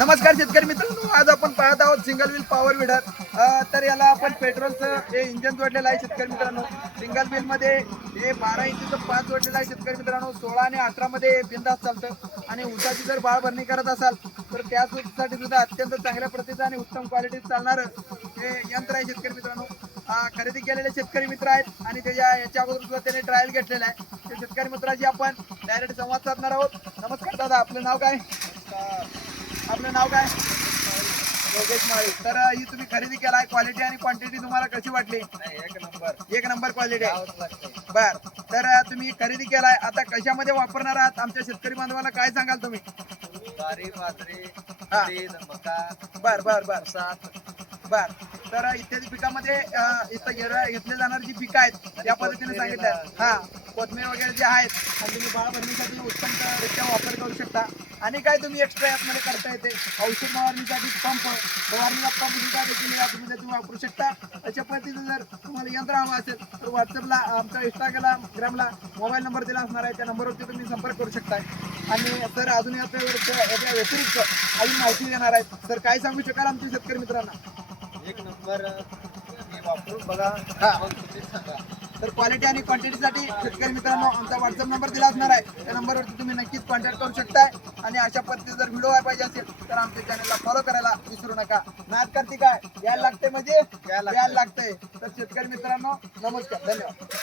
नमस्कार शेतकरी मित्रांनो, आज आपण पाहत आहोत सिंगल व्हील पॉवर विडर. तर याला आपण पेट्रोलचं हे इंजन जोडलेलं आहे शेतकरी मित्रांनो. सिंगल व्हील मध्ये हे 12 इंचीचं 5 जोडलेलं आहे शेतकरी मित्रांनो. 16 आणि 18 मध्ये बिंदास चालतं आणि ऊसाची जर बाळ भरणी करत असाल तर त्यासाठी सुद्धा अत्यंत चांगल्या प्रतीचं आणि उत्तम क्वालिटीत चालणारं हे यंत्र आहे शेतकरी मित्रांनो. खरेदी केलेले शेतकरी मित्र आहेत आणि त्याच्या याच्या अगोदर सुद्धा त्याने ट्रायल घेतलेला आहे. त्या शेतकरी मित्राची आपण डायरेक्ट संवाद साधणार आहोत. नमस्कार दादा, आपलं नाव काय? आपलं नाव काय? योगेश माळी. तर ही तुम्ही खरेदी केलाय, क्वालिटी आणि क्वांटिटी तुम्हाला कशी वाटली? एक नंबर क्वालिटी आहे. बर, तर तुम्ही खरेदी केलाय, आता कशामध्ये वापरणार आहात? आमच्या शेतकरी बांधवांना काय सांगाल तुम्ही? ज्वारी, बाजरी, हा. उडीद, मका, बर बर बर सात. बर, तर इत्यादी पिकामध्ये इथं घेतले जाणारी जी पिकं आहेत त्या पद्धतीने सांगितलं. हा, कोथमीर वगैरे जे आहेत आणि तुम्ही बाळ भरण्यासाठी उत्तमरित्या वापर करू शकता. आणि काय तुम्ही एक्स्ट्रा यामध्ये करता येते? औषध फवारणीसाठी पंप, फवारणीला पंप सुद्धा देखील या तुम्ही वापरू शकता. अशा पद्धतीचं जर तुम्हाला यंत्र हवं असेल तर व्हॉट्सअपला, आमच्या इंस्टाग्रामला मोबाईल नंबर दिला असणार आहे, त्या नंबरवरती तुम्ही संपर्क करू शकताय. आणि सर अजून याच्या व्यतिरिक्त अजून माहिती देणार आहेत. तर काय सांगू शकाल आमच्या शेतकरी मित्रांना? एक नंबर हे वापरून बघा. हा. मग तुम्ही सांगा. तर क्वालिटी आणि क्वांटिटीसाठी शेतकरी मित्रांनो आमचा व्हॉट्सअप नंबर दिला असणार आहे, त्या नंबरवरती तुम्ही नक्कीच कॉन्टॅक्ट करू शकताय. आणि अशा पद्धतीचे जर व्हिडिओ पाहिजे असेल तर आमच्या चॅनलला फॉलो करायला विसरू नका. नाद करते काय यायला लागते म्हणजे यायला लागतंय. तर शेतकरी मित्रांनो नमस्कार, धन्यवाद.